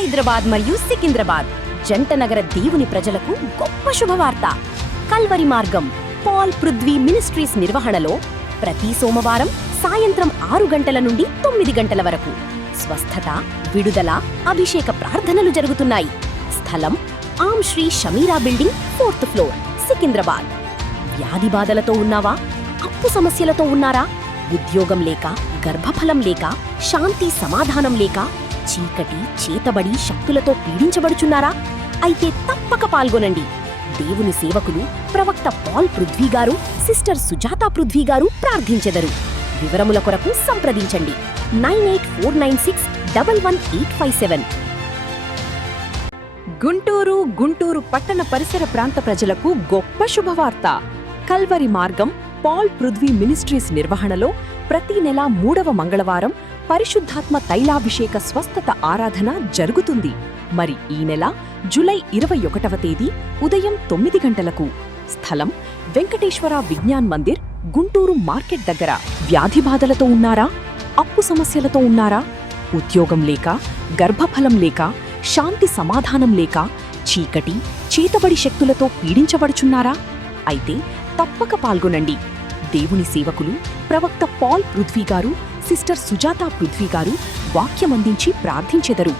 హైదరాబాద్ మరియు సికింద్రాబాద్ జంట నగర దేవుని ప్రజలకు గొప్ప శుభవార్త. కల్వరి మార్గం పాల్ పృథ్వీ మినిస్ట్రీస్ నిర్వహణలో ప్రతి సోమవారం సాయంత్రం 6 గంటల నుండి 9 గంటల వరకు స్వస్థత, విడుదల, అభిషేక ప్రార్థనలు జరుగుతున్నాయి. స్థలం ఆమ్ Shri Shamira building 4th floor, Secunderabad. వ్యాధి బాధలతో ఉన్నావా? అప్పు సమస్యలతో ఉన్నారా? ఉద్యోగం లేక, గర్భఫలం లేక, శాంతి సమాధానం లేక, చీకటి చేతబడి శక్తులతో పీడించబడుచున్నారా? అయితే తప్పక పాల్గొనండి. దేవుని సేవకులు ప్రవక్త పాల్ పృథ్వీ గారు, సిస్టర్ సుజాత పృథ్వీ గారు ప్రార్థించెదరు. వివరముల కొరకు సంప్రదించండి 9849611857. గుంటూరు పట్టణ పరిసర ప్రాంత ప్రజలకు గొప్ప శుభవార్త. కల్వరి మార్గం పాల్ పృథ్వీ మినిస్ట్రీస్ నిర్వహణలో ప్రతి నెల 3వ మంగళవారం పరిశుద్ధాత్మ తైలాభిషేక స్వస్థత ఆరాధన జరుగుతుంది. మరి ఈ నెల జూలై 21వ తేదీ ఉదయం 9 గంటలకు. స్థలం వెంకటేశ్వర విజ్ఞాన్ మందిర్, గుంటూరు మార్కెట్ దగ్గర. వ్యాధి బాధలతో ఉన్నారా? అప్పు సమస్యలతో ఉన్నారా? ఉద్యోగం లేక, గర్భఫలం లేక, శాంతి సమాధానం లేక, చీకటి చేతబడి శక్తులతో పీడించబడుచున్నారా? అయితే తప్పక పాల్గొనండి. దేవుని సేవకులు ప్రవక్త పాల్ పృథ్వీ గారు, సిస్టర్ సుజాత పృథ్వీ గారు వాక్యమందించి ప్రార్థించెదరు.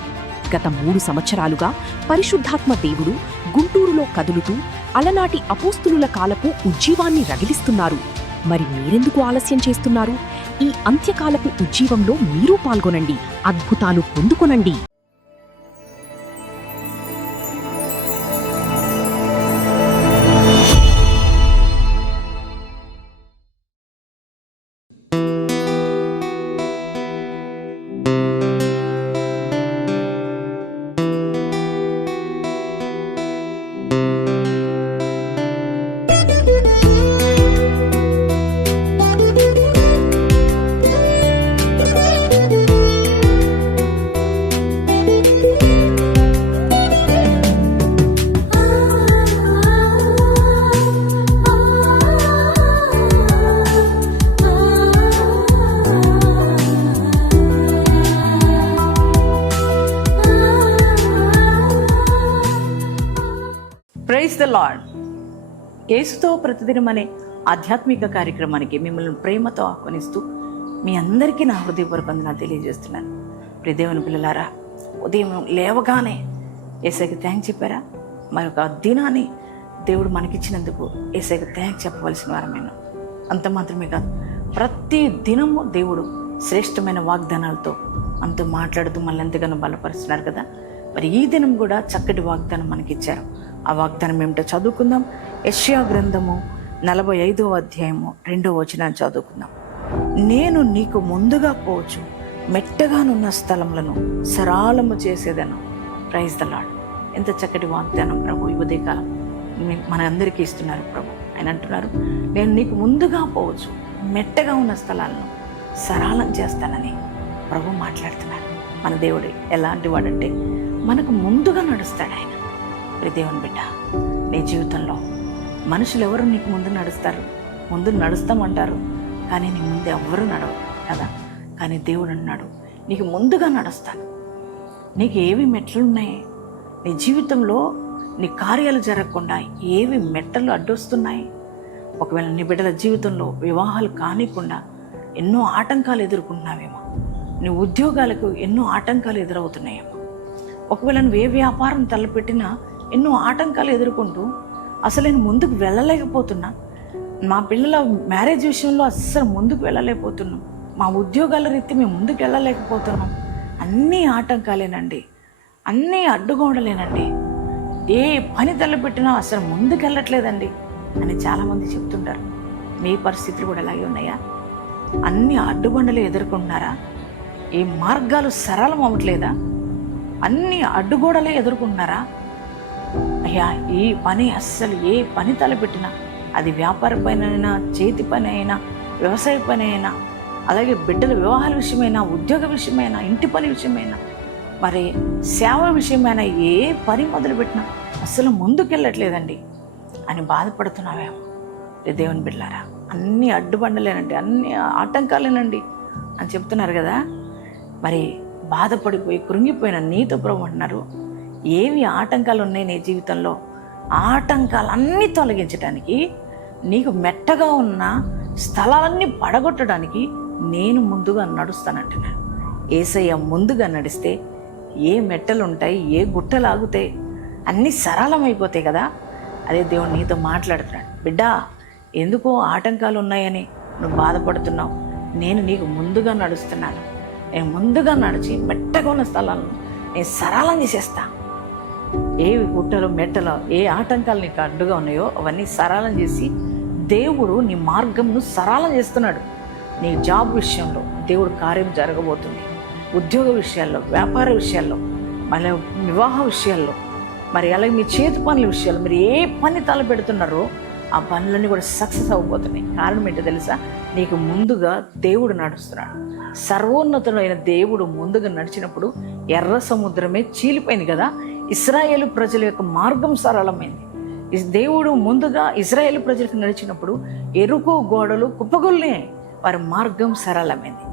గత 3 సంవత్సరాలుగా పరిశుద్ధాత్మ దేవుడు గుంటూరులో కదులుతూ అలనాటి అపోస్తులుల కాలపు ఉజ్జీవాన్ని రగిలిస్తున్నారు. మరి మీరెందుకు ఆలస్యం చేస్తున్నారు? ఈ అంత్యకాలపు ఉజ్జీవంలో మీరు పాల్గొనండి, అద్భుతాలు పొందుకొనండి. Praise the lord. యేసుతో ప్రతిదినం అనే ఆధ్యాత్మిక కార్యక్రమానికి మిమ్మల్ని ప్రేమతో ఆహ్వానిస్తూ మీ అందరికీ నా హృదయపూర్వక వందనాలు తెలియజేస్తున్నాను. ప్రియ దేవుని పిల్లలారా, ఉదయం లేవగానే యేసయ్యకి థ్యాంక్స్ చెప్పారా? మరొక దినాన్ని దేవుడు మనకిచ్చినందుకు యేసయ్యకి థ్యాంక్స్ చెప్పవలసిన వారమేను. అంత మాత్రమే కాదు, ప్రతి దినము దేవుడు శ్రేష్టమైన వాగ్దానాలతో మనతో మాట్లాడుతూ మళ్ళీ ఎంతగానో బలపరుస్తున్నారు కదా. మరి ఈ దినం కూడా చక్కటి వాగ్దానం మనకిచ్చారు. ఆ వాగ్దానం ఏమిటో చదువుకుందాం. యెషయా గ్రంథము 45వ అధ్యాయము 2వ వచనాన్ని చదువుకుందాం. నేను నీకు ముందుగా పోవచ్చు, మెట్టగానున్న స్థలములను సరాలము చేసేదను. Praise the Lord. ఎంత చక్కటి వాగ్దానం ప్రభు ఈ ఉదయకాలం మన అందరికీ ఇస్తున్నారు ప్రభు. ఆయన అంటున్నారు, నేను నీకు ముందుగా పోవచ్చు, మెట్టగా ఉన్న స్థలాలను సరాలం చేస్తానని ప్రభు మాట్లాడుతున్నారు. మన దేవుడు ఎలాంటి వాడంటే మనకు ముందుగా నడుస్తాడు ఆయన. ప్రియ దేవుని బిడ్డ, నీ జీవితంలో మనుషులు ఎవరు నీకు ముందు నడుస్తారు? ముందు నడుస్తామంటారు, కానీ నీ ముందు ఎవరు నడవరు కదా. కానీ దేవుడు అన్నాడు, నీకు ముందుగా నడుస్తాను. నీకు ఏవి మెట్లున్నాయి నీ జీవితంలో? నీ కార్యాలు జరగకుండా ఏవి మెట్టలు అడ్డొస్తున్నాయి? ఒకవేళ నీ బిడ్డల జీవితంలో వివాహాలు కానికుండా ఎన్నో ఆటంకాలు ఎదుర్కొంటున్నావేమో, నీ ఉద్యోగాలకు ఎన్నో ఆటంకాలు ఎదురవుతున్నాయేమో, ఒకవేళ నువ్వు ఏ వ్యాపారం తలపెట్టినా ఎన్నో ఆటంకాలు ఎదుర్కొంటూ అసలు నేను ముందుకు వెళ్ళలేకపోతున్నా, మా పిల్లల మ్యారేజ్ విషయంలో అస్సలు ముందుకు వెళ్ళలేకపోతున్నాం, మా ఉద్యోగాల రీతి మేము ముందుకు వెళ్ళలేకపోతున్నాం. అన్నీ ఆటంకాలేనండి, అన్నీ అడ్డుగోడలేనండి, ఏ పని తలపెట్టినా అసలు ముందుకు వెళ్ళట్లేదండి అని చాలామంది చెప్తుంటారు. మీ పరిస్థితులు కూడా అలాగే ఉన్నాయా? అన్ని అడ్డుబండలు ఎదుర్కొంటున్నారా? ఈ మార్గాలు సరళం అవ్వట్లేదా? అన్ని అడ్డుగోడలే ఎదుర్కొంటున్నారా? అయ్యా, ఈ పని అస్సలు ఏ పని తలపెట్టినా, అది వ్యాపార పని అయినా, చేతి పని అయినా, వ్యవసాయ పని అయినా, అలాగే బిడ్డల వివాహాల విషయమైనా, ఉద్యోగ విషయమైనా, ఇంటి పని విషయమైనా, మరి సేవ విషయమైనా ఏ పని మొదలుపెట్టినా అస్సలు ముందుకెళ్ళట్లేదండి అని బాధపడుతున్నావేమో. దేవుని బిడ్డలారా, అన్ని అడ్డుబండలేనండి, అన్ని ఆటంకాలేనండి అని చెప్తున్నారు కదా. మరి బాధపడిపోయి కృంగిపోయిన నీతో ప్రభు అంటున్నారు, ఏమి ఆటంకాలు ఉన్నాయి నీ జీవితంలో, ఆటంకాలన్నీ తొలగించడానికి, నీకు మెట్టగా ఉన్న స్థలాలన్నీ పడగొట్టడానికి నేను ముందుగా నడుస్తానంటున్నాను. యేసయ్య ముందుగా నడిస్తే ఏ మెట్టలు ఉంటాయి, ఏ గుట్టలు ఆగుతాయి, అన్నీ సరళమైపోతాయి కదా. అదే దేవుడు నీతో మాట్లాడుతున్నాడు. బిడ్డా, ఎందుకో ఆటంకాలు ఉన్నాయని నువ్వు బాధపడుతున్నావు, నేను నీకు ముందుగా నడుస్తున్నాను. నేను ముందుగా నడిచి మెట్టగా ఉన్న స్థలాలను నేను సరళం చేసేస్తా. ఏ గుట్టలు మెట్టలు, ఏ ఆటంకాలు నీకు అడ్డుగా ఉన్నాయో అవన్నీ సరళం చేసి దేవుడు నీ మార్గంను సరళం చేస్తున్నాడు. నీ జాబ్ విషయంలో దేవుడు కార్యం జరగబోతుంది. ఉద్యోగ విషయాల్లో, వ్యాపార విషయాల్లో, మళ్ళీ వివాహ విషయాల్లో, మరి అలాగే మీ చేతి పనుల విషయాల్లో మీరు ఏ పని తలపెడుతున్నారో ఆ పనులన్నీ కూడా సక్సెస్ అవ్వబోతున్నాయి. కారణం ఏంటో తెలుసా? నీకు ముందుగా దేవుడు నడుస్తున్నాడు. సర్వోన్నతుడైన దేవుడు ముందుగా నడిచినప్పుడు ఎర్ర సముద్రమే చీలిపోయింది కదా. ఇశ్రాయేలు ప్రజల యొక్క మార్గం సరళమైంది. దేవుడు ముందుగా ఇశ్రాయేలు ప్రజలకు నడిచినప్పుడు ఎరుకో గోడలు కుప్పగొల్నే, వారి మార్గం సరళమైంది.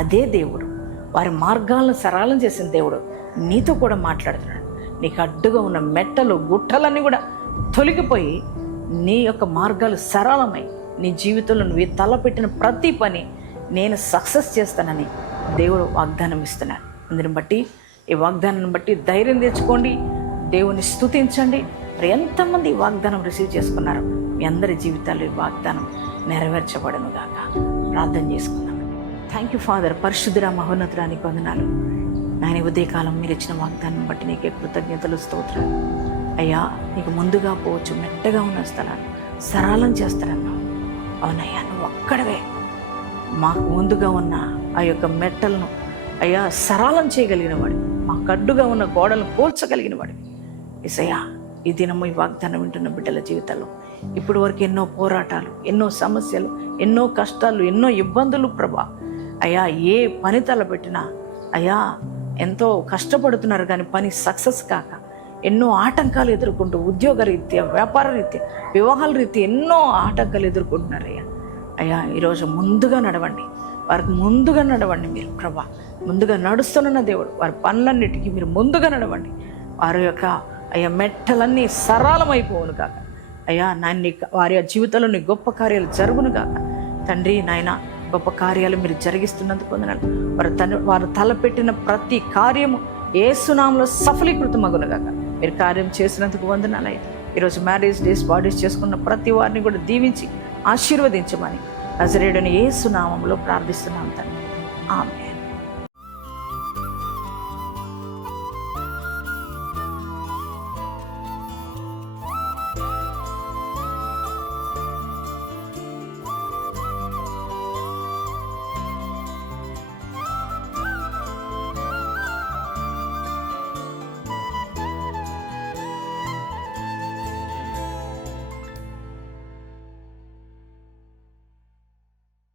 అదే దేవుడు వారి మార్గాలను సరళం చేసిన దేవుడు నీతో కూడా మాట్లాడుతున్నాడు. నీకు అడ్డుగా ఉన్న మెట్టలు గుట్టలన్నీ కూడా తొలగిపోయి నీ యొక్క మార్గాలు సరళమై నీ జీవితంలో నువ్వు తలపెట్టిన ప్రతి పని నేను సక్సెస్ చేస్తానని దేవుడు వాగ్దానం ఇస్తున్నాడు. అందుని బట్టి, ఈ వాగ్దానాన్ని బట్టి ధైర్యం తెచ్చుకోండి, దేవుని స్తుతించండి. మరి ఎంతమంది ఈ వాగ్దానం రిసీవ్ చేసుకున్నారు? మీ అందరి జీవితాల్లో ఈ వాగ్దానం నెరవేర్చబడను గాక. ప్రార్థన చేసుకుందాం. Thank you father. పరిశుద్ధుడా, మహోన్నతుడానికి వందనాలు. నాయన ఉదయకాలం మీరు ఇచ్చిన వాగ్దానం బట్టి నీకే కృతజ్ఞతలు, స్తోత్రాలు. అయ్యా, నీకు ముందుగా పోవచ్చు, మెట్టగా ఉన్న స్థలాన్ని సరళం చేస్తారన్నావు. అవునయ్యా, నువ్వు ఒక్కడవే మాకు ముందుగా ఉన్న ఆ యొక్క మెట్టలను అయ్యా సరళం చేయగలిగిన వాడు, మా కడ్డుగా ఉన్న గోడలను పోల్చగలిగిన వాడు. యేసయ్యా, ఈ దినము ఈ వాగ్దానం వింటున్న బిడ్డల జీవితాల్లో ఇప్పటి వరకు ఎన్నో పోరాటాలు, ఎన్నో సమస్యలు, ఎన్నో కష్టాలు, ఎన్నో ఇబ్బందులు ప్రభా. అయ్యా, ఏ పని తలపెట్టినా అయ్యా ఎంతో కష్టపడుతున్నారు, కానీ పని సక్సెస్ కాక ఎన్నో ఆటంకాలు ఎదుర్కొంటూ, ఉద్యోగ రీత్యా, వ్యాపార రీత్యా, వివాహాల రీత్యా ఎన్నో ఆటంకాలు ఎదుర్కొంటున్నారు. అయ్యా, ఈరోజు ముందుగా నడవండి, వారికి ముందుగా నడవండి. మీరు ప్రభా ముందుగా నడుస్తున్న దేవుడు, వారి పనులన్నిటికీ మీరు ముందుగా నడవండి. వారి యొక్క అయ్యా మెట్టలన్నీ సరళమైపోవును కాక. అయ్యా నాయన, వారి జీవితంలో నీ గొప్ప కార్యాలు జరుగును కాక. తండ్రి నాయన, గొప్ప కార్యాలు మీరు జరిగిస్తున్నందుకు వందనాలు. వారు తలపెట్టిన ప్రతి కార్యము యేసునామములో సఫలీకృతమగును గాక. మీరు కార్యం చేసినందుకు వందనాలయ్యా. ఈరోజు మ్యారేజ్ డేస్, బాడీస్ చేసుకున్న ప్రతి వారిని కూడా దీవించి ఆశీర్వదించమని నజరేయుడైన యేసు నామములో ప్రార్థిస్తున్నాం తండ్రి. ఆమేన్.